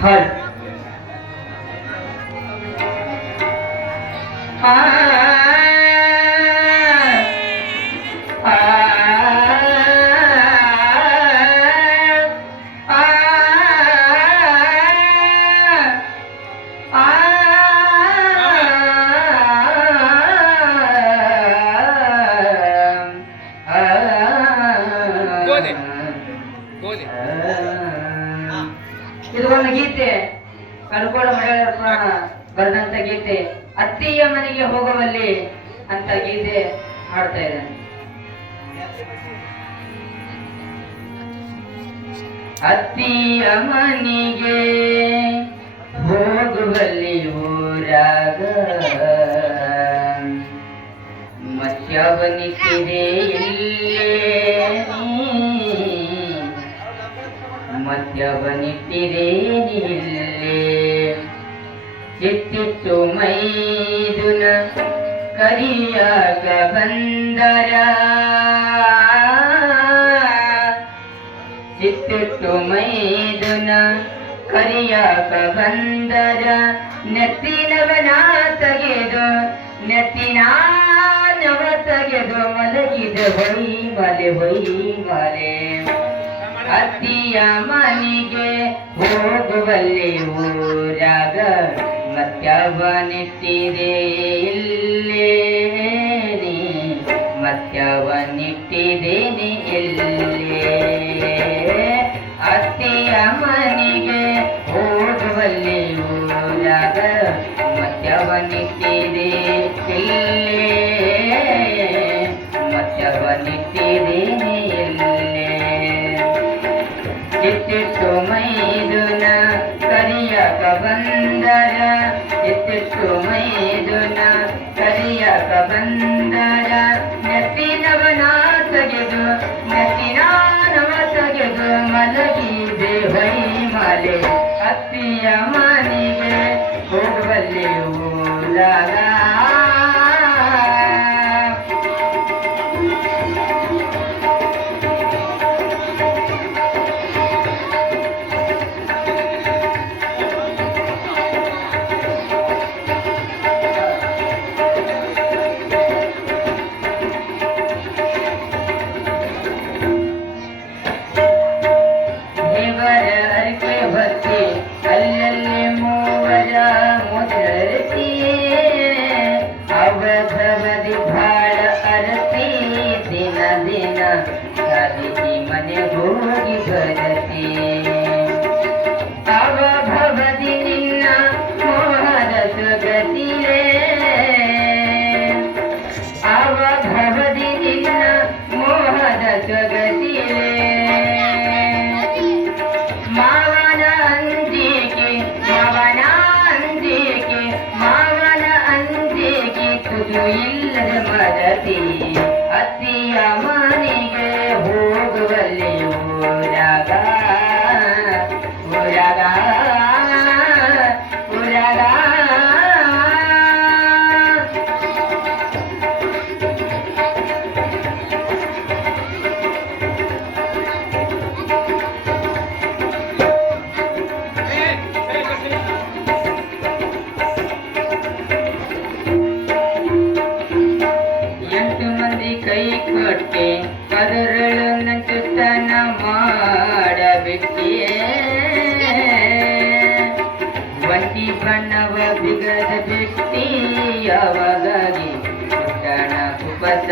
ಹಾಡು ಆ ಆ ಇದು ಒಂದು ಗೀತೆ ಕಲ್ಕೋಳ ಮಳೆಯರ ಪುರಾಣ ಬರೆದಂತ ಗೀತೆ. ಅತ್ತಿಯ ಮನೆಗೆ ಹೋಗುವಲ್ಲಿ ಅಂತ ಗೀತೆ ಹಾಡ್ತಾ ಇದ್ದಾನೆ. ಅತ್ತಿಯ ಮನೆಗೆ ಹೋಗುವಲ್ಲಿ ಊರಾಗ ಮತ್ಯವನಿಸಿದೆ ಇಲ್ಲೇ ಮತ್ಯವನಿಟ್ಟಿರೇನಿಲ್ಲೇ ಚಿತ್ತಿಟ್ಟು ಮೈದುನ ಕರಿಯಾಗ ಬಂದರ ಚಿತ್ತಿಟ್ಟು ಮೈದುನ ಕರಿಯಾಗ ಬಂದರ ನೆತ್ತಿನವನ ತೆಗೆದು ನೆತ್ತಿನಾನವ ತೆಗೆದು ಮಲಗಿದ ಹೊಯ್ ಮಲೆ ಅತ್ತಿಯ ಮನೆಗೆ ಹೋಗುವಲ್ಲಿ ಊರಾಗ ಮತ್ಯವನಿಟ್ಟಿದೆ ಇಲ್ಲೇ ಮತ್ಯವನಿಟ್ಟಿದೇನೆ ಇಲ್ಲೇ ಅತ್ತಿಯ ಮನೆಗೆ ಹೋಗುವಲ್ಲಿ ಊರಾಗ ಮತ್ಯವನಿಟ್ಟಿದೆ ಇಲ್ಲೇ ಮತ್ಯವನಿಟ್ಟಿದೇನೆ ಇಲ್ಲೇ ಚಿತ್ತಿಟ್ಟು ಮೈದುನ ಕರಿಯಕ ಬಂದರ ಚಿತ್ತಿಟ್ಟು ಮೈದುನ ಕರಿಯಕ ಬಂದರ ನೆತ್ತಿನವನ ತೆಗೆದು ನೆತ್ತಿನಾನವ ತೆಗೆದು ಮಲಗಿದೆ ಹೊಯ್ಮಲೆ ಅತ್ತಿಯ ಮನೆಗೆ ಹೋಗುವಲ್ಲಿ ಊರಾಗ ಮನೆ ಹೋಗಿ ಬರತಿ ಅವ ಭವದಿ ನಿನ್ನ ಮೋಹದ ಸುಗತಿಲೇ ಅವ ಭವದಿ ನಿನ್ನ ಮೋಹದ ಸುಗತಿಲೇ ಮಾವನ ಅಂಜಿಕೆ ಮಾವನ ಅಂಜಿಕೆ ಮಾವನ ಅಂಜಿಕೆ ತುದು ಇಲ್ಲದ ಮರತಿ ಅತ್ತಿಯ ಮನೆಗೆ ಹೋಗುವಲ್ಲಿ ಊರಾಗ ಊರಾಗ ಊರಾಗ ಕೈ ಕೊಟ್ಟೆ ಕದರಳು ನಂಟುತನ ಮಾಡಬಿಟ್ಟಿಯೇ ಒಂಟಿ ಬಣ್ಣವ ಬಿಗದ ಬಿಟ್ಟಿ ಯಾವಾಗಾಗಿ ಪುಟ್ಟಣ ಕುಪಸ